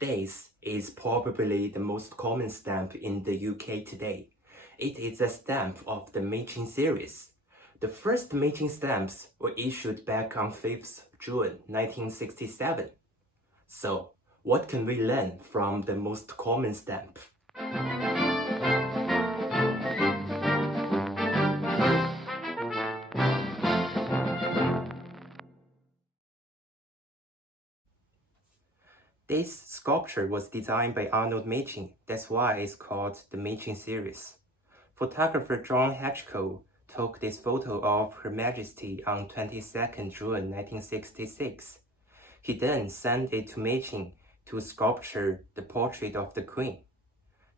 This is probably the most common stamp in the UK today. It is a stamp of the Machin series. The first Machin stamps were issued back on 5th June 1967. So, what can we learn from the most common stamp? This sculpture was designed by Arnold Machin, that's why it's called the Machin series. Photographer John Hatchcoe took this photo of Her Majesty on 22nd June 1966. He then sent it to Machin to sculpture the portrait of the Queen.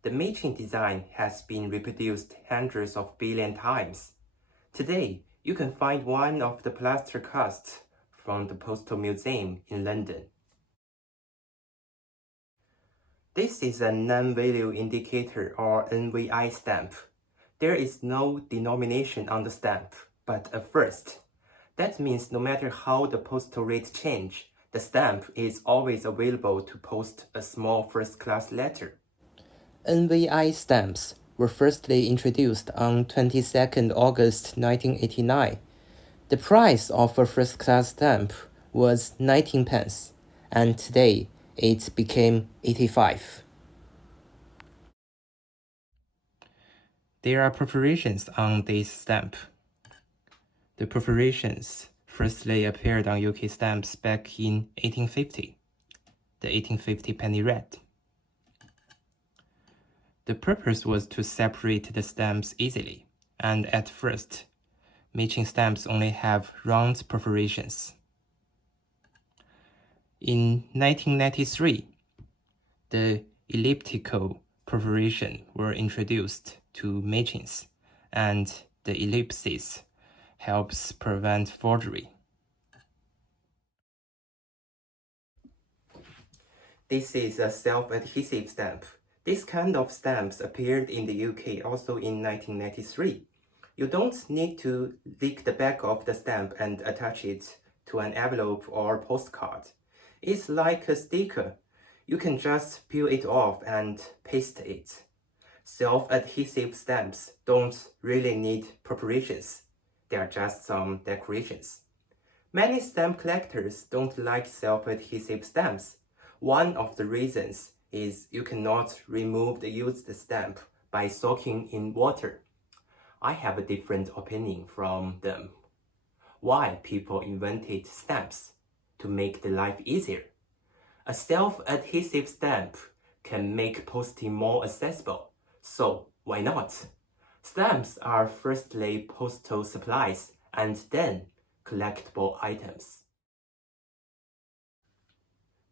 The Machin design has been reproduced hundreds of billion times. Today, you can find one of the plaster casts from the Postal Museum in London. This is a non-value indicator or NVI stamp. There is no denomination on the stamp, but a first. That means no matter how the postal rate change, the stamp is always available to post a small first-class letter. NVI stamps were firstly introduced on 22nd August 1989. The price of a first-class stamp was 19 pence, and today it became 85. There are perforations on this stamp. The perforations firstly appeared on UK stamps back in 1850, the 1850 penny red. The purpose was to separate the stamps easily, and at first, Machin stamps only have round perforations. In 1993, the elliptical perforation were introduced to Machins, and the ellipsis helps prevent forgery. This is a self-adhesive stamp. This kind of stamps appeared in the UK also in 1993. You don't need to lick the back of the stamp and attach it to an envelope or postcard. It's like a sticker. You can just peel it off and paste it. Self-adhesive stamps don't really need preparations. They are just some decorations. Many stamp collectors don't like self-adhesive stamps. One of the reasons is you cannot remove the used stamp by soaking in water. I have a different opinion from them. Why people invented stamps? To make the life easier. A self-adhesive stamp can make posting more accessible, so why not? Stamps are firstly postal supplies and then collectible items.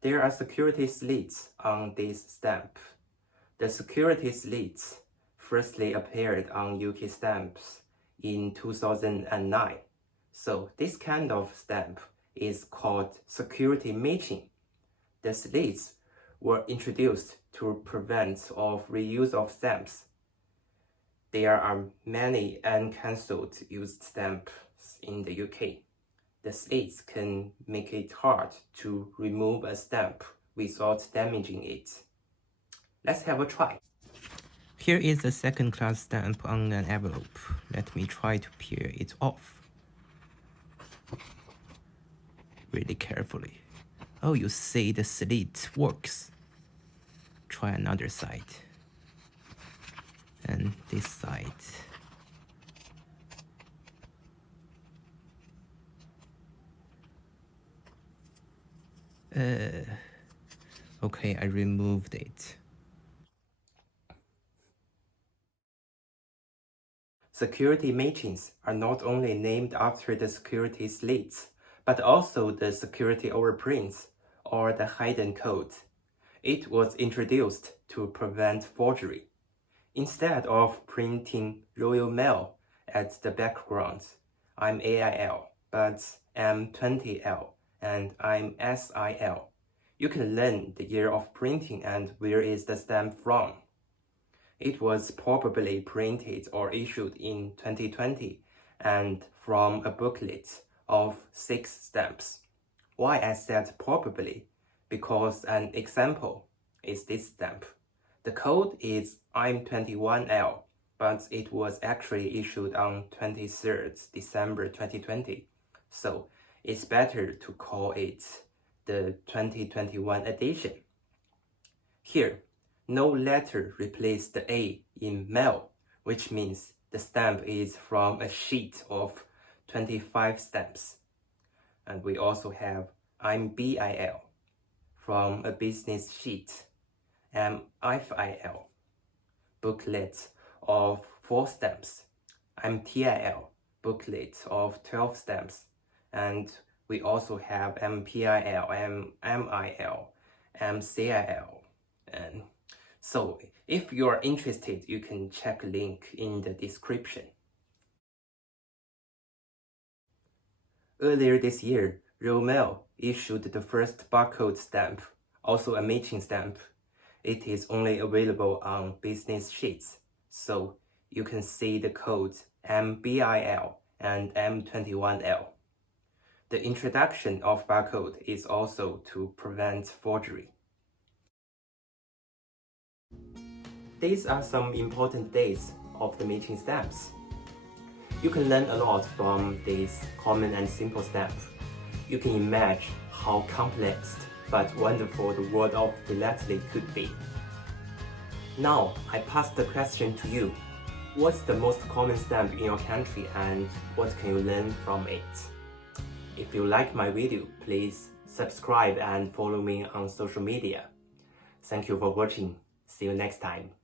There are security slits on this stamp. The security slits firstly appeared on UK stamps in 2009. So this kind of stamp is called security Machin. The slits were introduced to prevent of reuse of stamps. There are many uncancelled used stamps in the UK. The slits can make it hard to remove a stamp without damaging it. Let's have a try. Here is a second-class stamp on an envelope. Let me try to peel it off. Really carefully. Oh, you see the slit works. Try another side. And this side. Okay, I removed it. Security Machins are not only named after the security slits, but also the security overprints or the hidden code. It was introduced to prevent forgery. Instead of printing Royal Mail at the background, I'm AIL, but I'm 20L, and I'm SIL. You can learn the year of printing and where is the stamp from. It was probably printed or issued in 2020 and from a booklet of 6 stamps. Why I said probably? Because an example is this stamp. The code is I'm21L, but it was actually issued on 23rd December 2020, so it's better to call it the 2021 edition. Here, no letter replaced the A in mail, which means the stamp is from a sheet of 25 stamps. And we also have MBIL from a business sheet, MFIL, booklet of 4 stamps, MTIL, booklet of 12 stamps, and we also have MPIL, MIL, MCIL. And so if you are interested, you can check link in the description. Earlier this year, Royal Mail issued the first barcode stamp, also a Machin stamp. It is only available on business sheets, so you can see the codes MBIL and M21L. The introduction of barcode is also to prevent forgery. These are some important dates of the Machin stamps. You can learn a lot from this common and simple stamp. You can imagine how complex but wonderful the world of philately could be. Now, I pass the question to you. What's the most common stamp in your country and what can you learn from it? If you like my video, please subscribe and follow me on social media. Thank you for watching. See you next time.